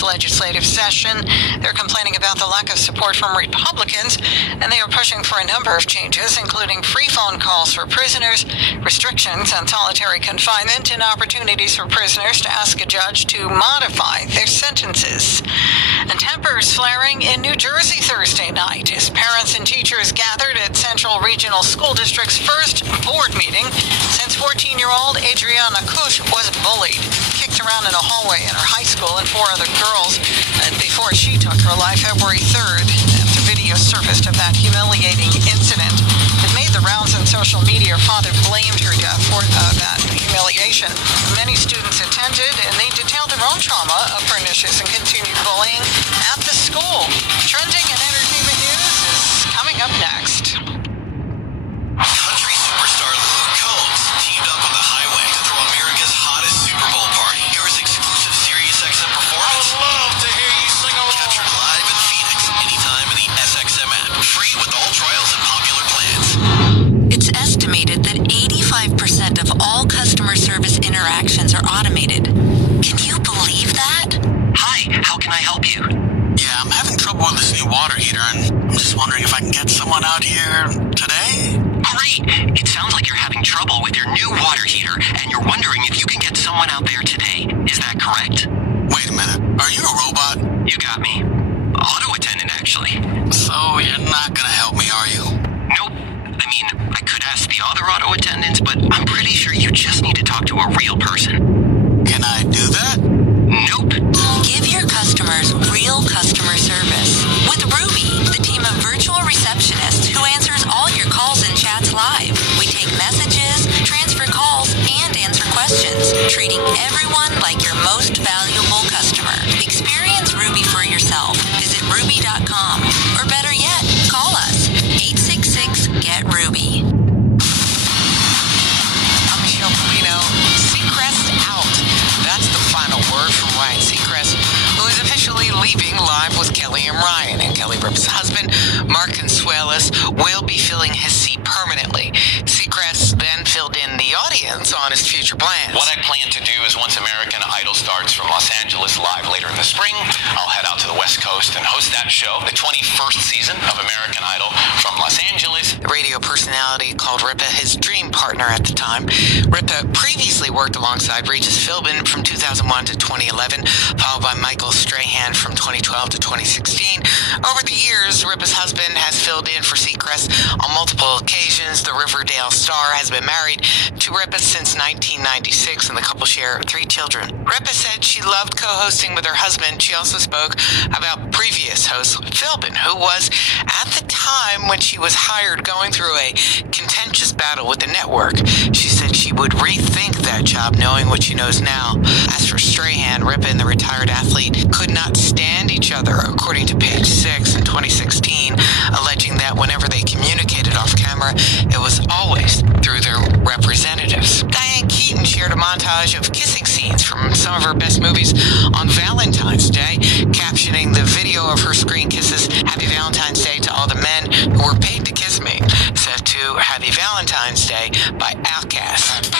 this legislative session. They're complaining about the lack of support from Republicans, and they are pushing for a number of changes, including free phone calls for prisoners, restrictions on solitary confinement, and opportunities for prisoners to ask a judge to modify their sentences. And tempers flaring in New Jersey Thursday night as parents and teachers gathered at Central Regional School District's first board meeting since 14-year-old Adriana Kush was bullied, kicked around in a hallway in her high school, and 4 other girls before she took her life February 3rd. After video surfaced of that humiliating incident that made the rounds on social media, her father blamed her death for that humiliation. Many students attended, and they detailed their own trauma of pernicious and continued bullying at the school. Trending and entertainment news is coming up next. Country superstar Luke Combs teamed up on the highway to throw America's hottest Super Bowl party. Here is exclusive SiriusXM performance. I would love to hear you sing along. Captured live in Phoenix, anytime in the SXM app. Free with all trials and popular plans. It's estimated that 85% of all customer service interactions are automated. Can you believe that? Hi, how can I help you? Yeah, I'm having trouble with this new water heater, and I'm just wondering if I can get someone out here today? Great! It sounds like you're having trouble with your new water heater, and you're wondering if you can get someone out there today. Is that correct? Wait a minute, are you a robot? You got me. Auto attendant, actually. So you're not gonna help me, are you? Nope. I mean, I could ask the other auto attendants, but I'm pretty sure you just need to talk to a real person. Can I do that? Nope. Give your customers real customer service. With Ruby, the team of virtual receptionists who answers all your calls and chats live. We take messages, transfer calls, and answer questions, treating everyone like your most valuable customer. Experience Ruby for yourself. Visit Ruby.com, or better yet, call us. 866-GET-RUBY. I'm Michelle Camino. Seacrest out. That's the final word from Ryan Seacrest, who is officially leaving Live with Kelly and Ryan. And Kelly Ripa's husband, Mark Consuelos, will be filling his seat permanently. Seacrest then filled in the audience on his future plans. What I plan to do is once American Idol starts from Los Angeles live later in the spring, I'll head out to the West Coast and host that show, the 21st season of American Idol from Los Angeles. The radio personality called Ripa his dream partner at the time. Ripa previously worked alongside Regis Philbin from 2001 to 2011, followed by Michael Strahan from 2012 to 2016. Over the years, Ripa's husband has filled in for Seacrest on multiple occasions. The Riverdale star has been married to Ripa since 1996, and the couple share 3 children. Ripa said she loved co-hosting with her husband. She also spoke about previous host Philbin, who was, at the time when she was hired, going through a contentious battle with the network. She said she would rethink that job knowing what she knows now. As for Strahan, Ripa and the retired athlete could not stand each other, according to Page 6 in 2016, alleging that whenever they communicated off camera, it was always through their representatives. Diane Keaton shared a montage of kissing scenes from some of her best movies on Valentine's Day, captioning the video of her screen kisses, "Happy Valentine's Day to all the men who were paid to kiss me," set to "Happy Valentine's Day" by Outkast.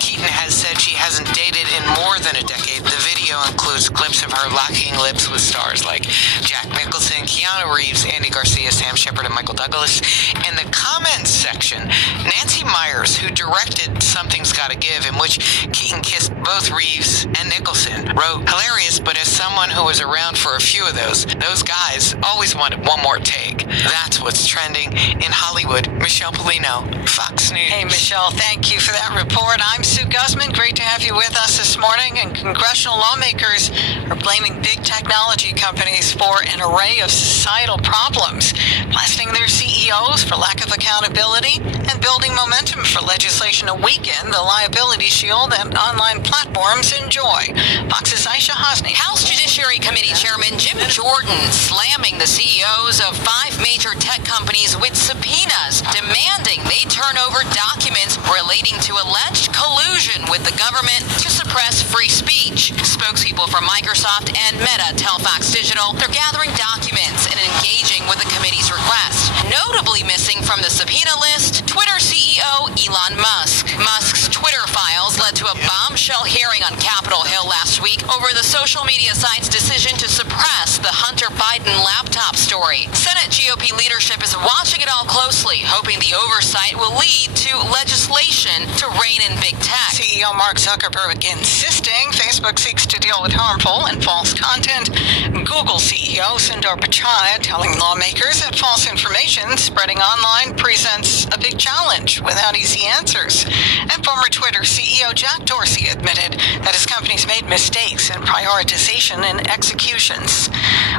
Keaton has said she hasn't dated in more than a decade. The video includes clips of her locking lips with stars like Jack Nicholson, Keanu Reeves, Andy Garcia, Sam Shepard, and Michael Douglas. In the comments section, Nancy Myers, who directed Something's Gotta Give, in which Keaton kissed both Reeves and Nicholson, wrote, "Hilarious, but as someone who was around for a few of those guys always wanted one more take." That's what's trending in Hollywood. Michelle Polino, Fox News. Hey, Michelle, thank you for that report. I'm Sue Guzman. Great to have you with us this morning. And congressional lawmakers are blaming big technology companies for an array of societal problems, blasting their CEOs for lack of accountability, and building momentum for legislation to weaken the liability shield that online platforms enjoy. Fox's Aisha Hosni. House Judiciary Committee Chairman Jim Jordan slamming the CEOs of 5 major tech companies with subpoenas, demanding they turn over documents relating to alleged collusion with the government to suppress free speech. Spokespeople from Microsoft and Meta tell Fox Digital they're gathering documents and engaging with the committee's request. Notably missing from the subpoena list, Twitter CEO Elon Musk. Musk's Twitter files led to a bombshell hearing on Capitol Hill last week over over the social media site's decision to suppress the Hunter Biden laptop story. Senate GOP leadership is watching it all closely, hoping the oversight will lead to legislation to rein in big tech. CEO Mark Zuckerberg insisting Facebook seeks to deal with harmful and false content. Google CEO Sundar Pichai telling lawmakers that false information spreading online presents a big challenge without easy answers. And former Twitter CEO Jack Dorsey admitted that his company's made mistakes in prioritization and executions.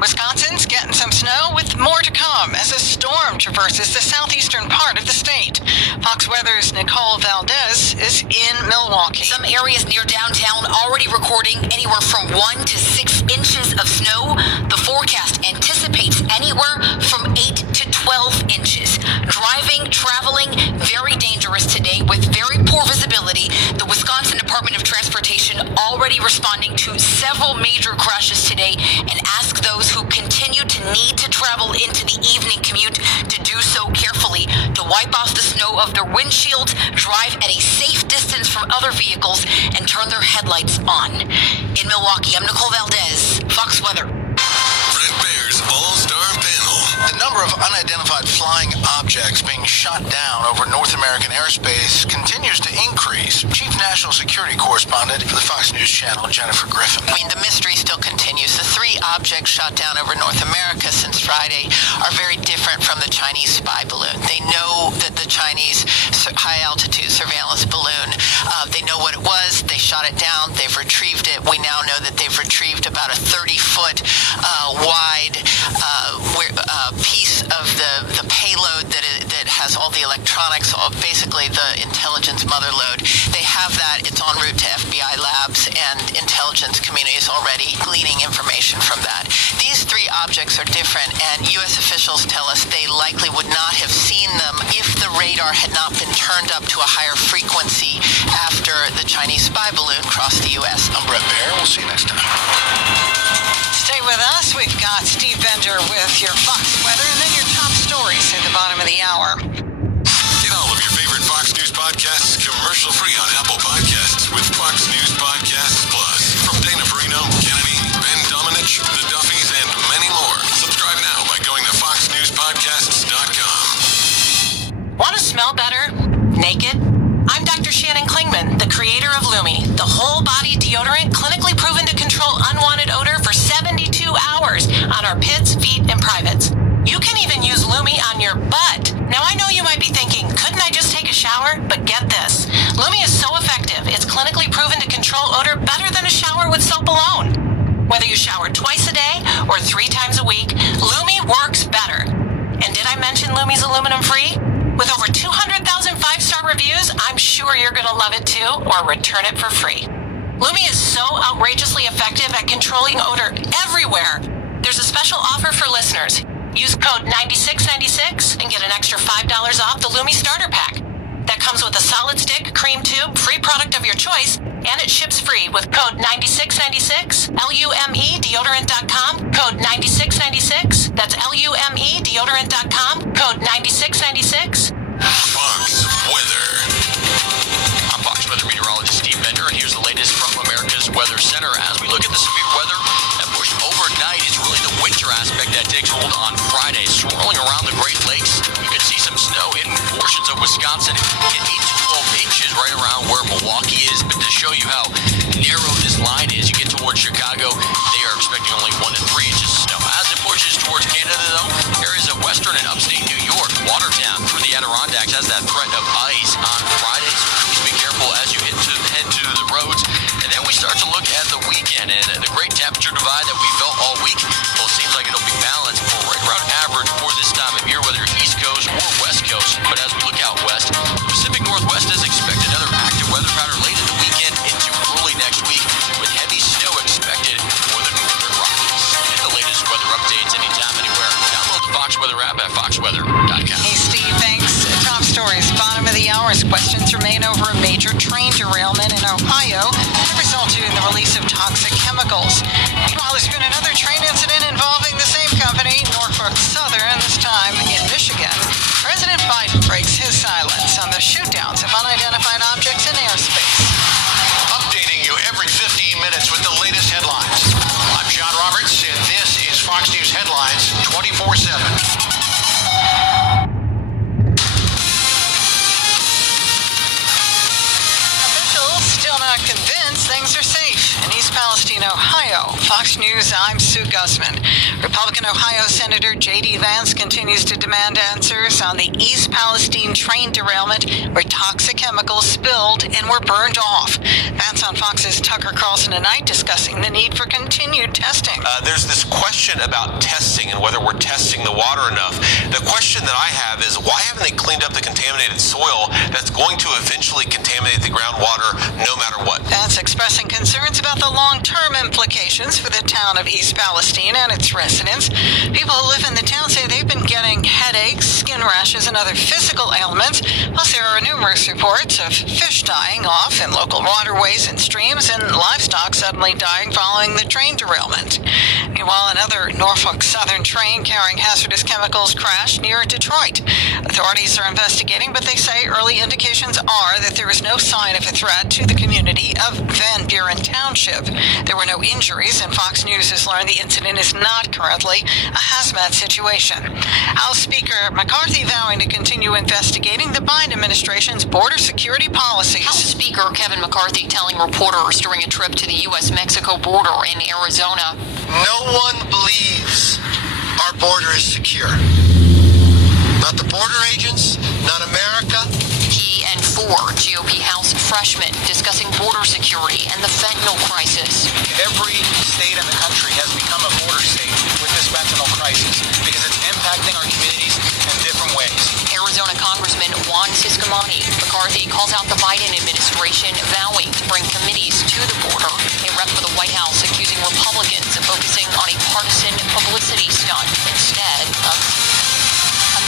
Wisconsin's getting some snow with more to come as a storm traverses the southeastern part of the state. Fox Weather's Nicole Valdez is in Milwaukee. Some areas near downtown already recording anywhere from 1 to 6 inches of snow. The forecast anticipates anywhere from 8 to 12 inches. Driving, traveling, very dangerous today with very poor visibility. The Wisconsin Department of Transportation already responding to several major crashes today and ask those who continue to need to travel into the evening commute to do so carefully, to wipe off the snow of their windshields, drive at a safe distance from other vehicles, and turn their headlights on. In Milwaukee, I'm Nicole Valdez, Fox Weather. Red Bear's All-Star Panel. The number of unidentified flying objects being shot down over North American airspace continues to increase. Chief National Security Correspondent for the Fox News Channel, Jennifer Griffin. I mean, the mystery still continues. The 3 objects shot down over North America since Friday are very different from the Chinese spy balloon. They know that the Chinese high-altitude surveillance balloon, they know what it was. They shot it down. They've retrieved it. We now know that they've retrieved about a 30-foot wide piece of the payload that has all the electronics, basically the intelligence motherload. They have that. It's en route to FBI labs, and intelligence community is already gleaning information from that. These 3 objects are different, and U.S. officials tell us they likely would not have seen them if the radar had not been turned up to a higher frequency after the Chinese spy balloon crossed the U.S. I'm Brett Bear. We'll see you next time. Stay with us. We've got Steve Bender with your Fox Weather and then your top stories at the bottom of the hour. Get all of your favorite Fox News podcasts commercial-free on Apple Podcasts with Fox News Podcasts Plus. From Dana Perino, Kennedy, Ben Domenech, The Duffys, and many more. Subscribe now by going to foxnewspodcasts.com. Want to smell better? Naked? I'm Dr. Shannon Klingman, the creator of Lumi, the whole-body deodorant clinically proven to control unwanted odor for 72 hours on our pits, feet, and privates. You can even use Lumi on your butt. Now, I know you might be thinking, couldn't I just take a shower? But get this. Lumi is so effective, it's clinically proven to control odor better than a shower with soap alone. Whether you shower twice a day or 3 times a week, Lumi works better. And did I mention Lumi's aluminum-free? With over 200,000 5-star reviews, I'm sure you're going to love it too, or return it for free. Lumi is so outrageously effective at controlling odor everywhere. There's a special offer for listeners. Use code 9696 and get an extra $5 off the Lumi Starter Pack. That comes with a solid stick, cream tube, free product of your choice, and it ships free with code 9696, LUME deodorant.com, code 9696. That's LUME deodorant.com, code 9696. Fox Weather. I'm Fox Weather meteorologist Steve Bender, and here's the latest from America's Weather Center. As we look at the severe weather that pushed overnight, it's really the winter aspect that takes hold on Friday. Swirling around the Great Lakes, you could see some snow in portions of Wisconsin. Get 8 to 12 inches right around where Milwaukee is. But to show you how narrow this line is, you get towards Chicago, they are expecting only 1 to 3 inches of snow. As it pushes towards Canada, though, areas of western and upstate New York, Watertown through the Adirondacks has that threat of ice on Friday. So please be careful as you head to the roads. And then we start to look at the weekend and the great temperature divide that we felt all week. Well, it seems like it'll be balanced for right around average for this time of year, whether you're East Coast or West Coast. But as we look out west, the Pacific Northwest is expected another active weather pattern late in the weekend into early next week, with heavy snow expected for the northern Rockies. Get the latest weather updates anytime, anywhere. Download the Fox Weather app at foxweather.com. Hey, Steve, thanks. Top stories, bottom of the hour, as questions remain over a major train derailment in Ohio that resulted in the release of toxic chemicals. Meanwhile, there's been another train incident involving the same company, Norfolk Southern, this time in Michigan. President Biden breaks his silence on the shootdowns of unidentified objects in airspace. Updating you every 15 minutes with the latest headlines. in Ohio. Fox News, I'm Sue Guzman. Republican Ohio Senator J.D. Vance continues to demand answers on the East Palestine train derailment where toxic chemicals spilled and were burned off. Vance on Fox's Tucker Carlson tonight discussing the need for continued testing. There's this question about testing and whether we're testing the water enough. The question that I have is, why haven't they cleaned up the contaminated soil that's going to eventually contaminate the groundwater no matter what? Vance expressing concerns about the long-term implications for the town of East Palestine and its residents. People who live in the town say they've been getting headaches, skin rashes, and other physical ailments. Plus, there are numerous reports of fish dying off in local waterways and streams and livestock suddenly dying following the train derailment. Meanwhile, another Norfolk Southern train carrying hazardous chemicals crashed near Detroit. Authorities are investigating, but they say early indications are that there is no sign of a threat to the community of Van Buren Township. There were no injuries, and Fox News has learned the incident is not currently a hazmat situation. House Speaker McCarthy vowing to continue investigating the Biden administration's border security policies. House Speaker Kevin McCarthy telling reporters during a trip to the U.S.-Mexico border in Arizona, No one believes our border is secure. Not the border agents, not America. he and four GOP House freshmen discussing border security and the fentanyl crisis. Every state in the country has become a border state with this fentanyl crisis because it's impacting our communities in different ways. Arizona Congressman Juan Ciscomani. McCarthy calls out the Biden administration vowing to bring committees to the border. A rep for the White House accusing Republicans of focusing on a partisan publicity stunt instead of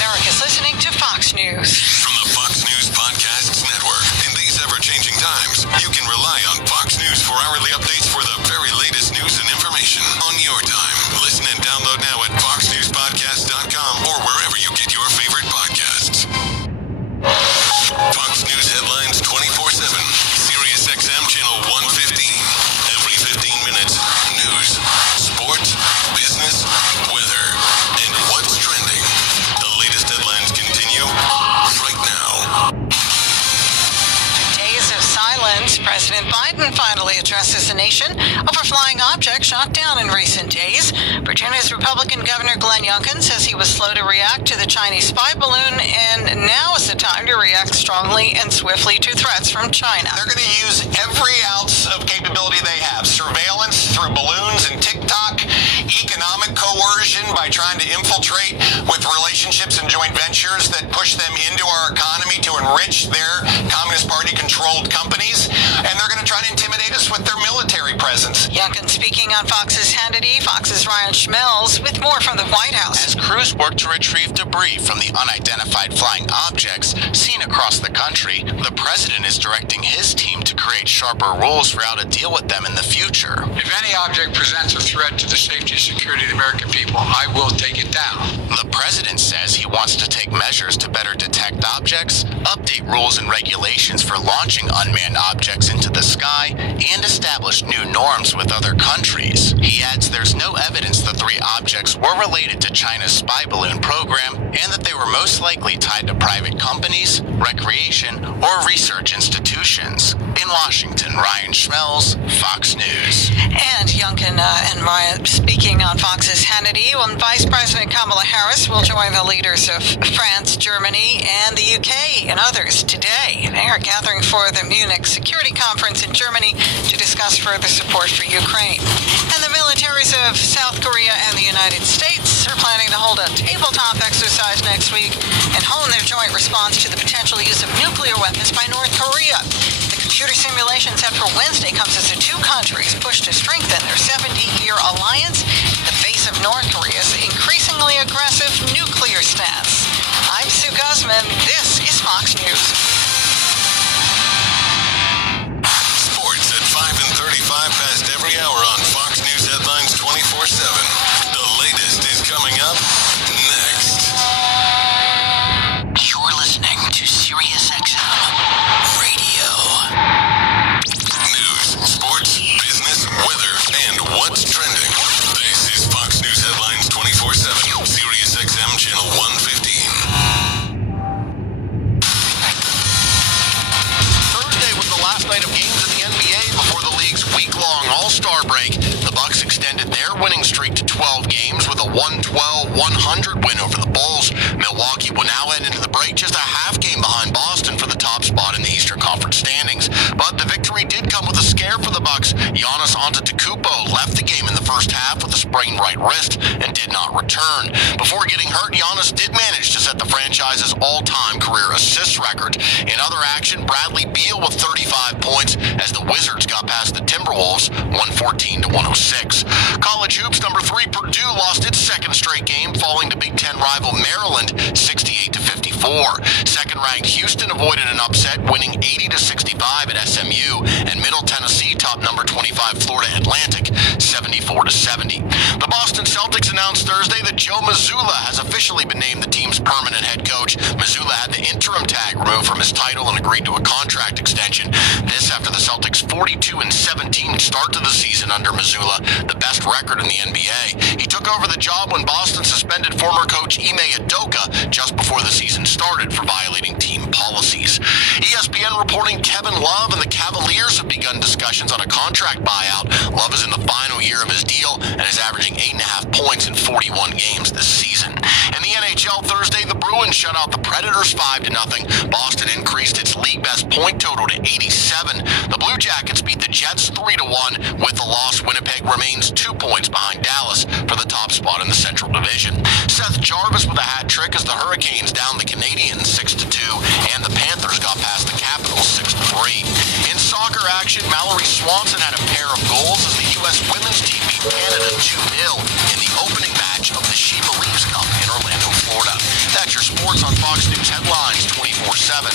America's listening to Fox News. From the Fox News Podcasts Network. In these ever-changing times, you can rely on Fox News for hourly updates for the very latest news and information on your time. Listen and download now at foxnewspodcast.com or wherever you get your favorite podcasts. Fox News headlines 24/7. Sirius XM channel 115. Every 15 minutes, news, sports, business, weather, and what's trending. The latest headlines continue right now. Days of silence. President Biden finally addresses the nation over flying objects shot down in recent days. Virginia's Republican Governor Glenn Youngkin says he was slow to react to the Chinese spy balloon, and now is the time to react strongly and swiftly to threats from China. They're going to use every ounce of capability they have. Surveillance through balloons and TikTok, economic coercion by trying to infiltrate with relationships and joint ventures that push them into our economy to enrich their Communist Party-controlled companies. And they're going to try to intimidate us with their military presence. Youngkin speaking on Fox's Hannity, Fox's Ryan Schmelz, with more from the White House. As crews work to retrieve debris from the unidentified flying objects seen across the country, the president is directing his team to create sharper rules for how to deal with them in the future. If any object presents a threat to the safety and security of the American people, I will take it down. The president says he wants to take measures to better detect objects, update rules and regulations for launching unmanned objects into the sky, and establish new norms with other countries. He adds there's no evidence the three objects were related to China's spy balloon program and that they were most likely tied to private companies, recreation, or research institutions. In Washington, Ryan Schmelz, Fox News. And Youngkin and Ryan speaking on Fox's Hannity, when Vice President Kamala Harris will join the leaders of France, Germany, and the UK and others today. They are gathering for the Munich Security Conference in Germany to discuss further support for Ukraine. And the militaries of South Korea and the United States are planning to hold a tabletop exercise next week and hone their joint response to the potential use of nuclear weapons by North Korea. The computer simulation set for Wednesday comes as the two countries push to strengthen their 70-year alliance in the face of North Korea's increasingly aggressive nuclear stance. I'm Sue Guzman. This is Fox News. Sports at 5 and 35 past every hour left the game in the first half with a sprained right wrist and did not return. Before getting hurt, Giannis did manage to set the franchise's all-time career assists record. In other action, Bradley Beal with 35 points as the Wizards got past the Timberwolves 114-106. College hoops, number 3 Purdue lost its second straight game, falling to Big Ten rival Maryland 68-54. Second-ranked Houston avoided an upset, winning 80-65 at SMU, and Middle Tennessee topped number 25 Florida Atlantic 74-70. The Boston Celtics announced Thursday that Joe Mazzulla has officially been named the team's permanent head coach. Mazzulla had the interim tag removed from his title and agreed to a contract extension. This after the Celtics' 42-17 start to the season under Mazzulla, the best record in the NBA. He took over the job when Boston suspended former coach Ime Udoka just before the season started for violating team policies. ESPN reporting Kevin Love and the Cavaliers have begun discussions on a contract buyout. Love is in the final year of his deal and is averaging 8.5 points in 41 games this season. In the NHL Thursday, the Bruins shut out the Predators 5-0. Boston increased its league best point total to 87. The Blue Jackets beat the Jets 3-1. With the loss, Winnipeg remains 2 points behind Dallas for the top spot in the Central Division. Seth Jarvis with a hat trick as the Hurricanes downed the Canadiens 6-2, and the Panthers got past the Capitals 6-3. In soccer action, Mallory Swanson had a pair of goals as the U.S. women's team beat Canada 2-0 in the opening match of the She Believes Cup in Orlando, Florida. That's your sports on Fox News Headlines 24/7.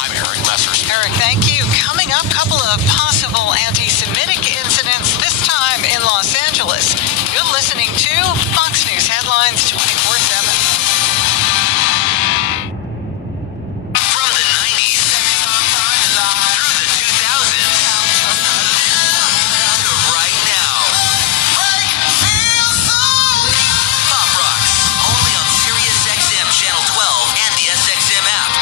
I'm Eric Messers. Eric, thank you. Coming up, couple of possible anti-Semitic incidents, this time in Los Angeles. You're listening to Fox News Headlines 24/7. From the 90s through the 2000s to right now. Pop Rocks, only on Sirius XM Channel 12 and the SXM app.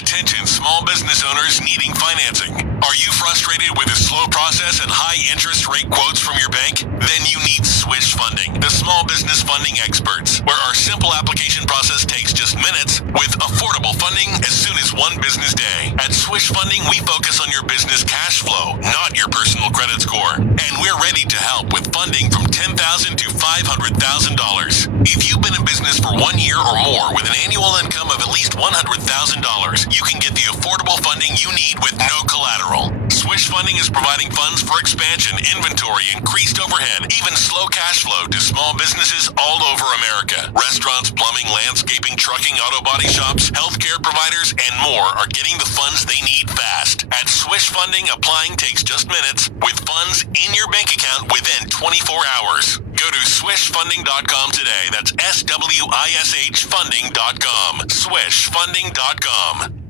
Attention small business owners needing financing. Are you frustrated with a slow process and high interest rate quotes from your bank? Then you need Swish Funding, the small business funding experts, where our simple application process takes just minutes with affordable funding as soon as one business day. At Swish Funding, we focus on your business cash flow, not your personal credit score. And we're ready to help with funding from $10,000 to $500,000. If you've been in business for 1 year or more with an annual income of at least $100,000, you can get the affordable funding you need with no collateral. Swish Funding is providing funds for expansion, inventory, increased overhead, even slow cash flow to small businesses all over America. Restaurants, plumbing, landscaping, trucking, auto body shops, healthcare providers, and more are getting the funds they need fast. At Swish Funding, applying takes just minutes with funds in your bank account within 24 hours. Go to swishfunding.com today. That's SWISH funding.com. Swishfunding.com.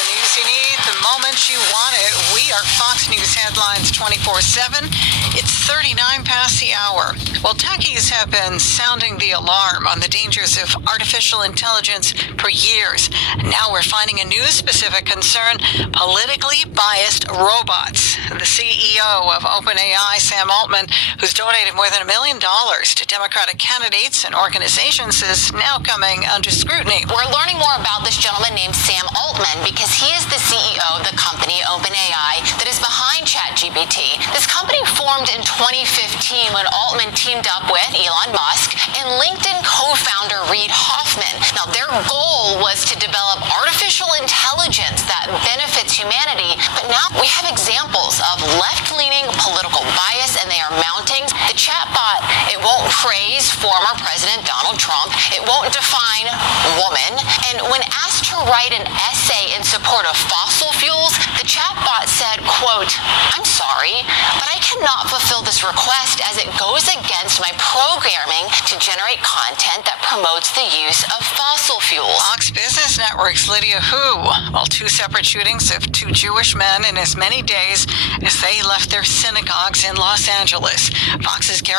The news you need, the moment you want it. We are Fox News Headlines 24/7. It's 39 past the hour. Well, techies have been sounding the alarm on the dangers of artificial intelligence for years. Now we're finding a new specific concern: politically biased robots. The CEO of OpenAI, Sam Altman, who's donated more than $1 million to Democratic candidates and organizations, is now coming under scrutiny. We're learning more about this gentleman named Sam Altman because he is the CEO of the company OpenAI that is behind ChatGPT. This company formed in 2015 when Altman teamed up with Elon Musk and LinkedIn co-founder Reid Hoffman. Now, their goal was to develop artificial intelligence that benefits humanity, but now we have examples of left-leaning political bias, and they are mounting. The chatbot, it won't praise former President Donald Trump. It won't define woman. And when asked to write an essay in support of fossil fuels, the chatbot said, quote, "I'm sorry, but I cannot fulfill this request as it goes against my programming to generate content that promotes the use of fossil fuels." Fox Business Network's Lydia Hu, well, 2 separate shootings of 2 Jewish men in as many days as they left their synagogues in Los Angeles. Fox's Gary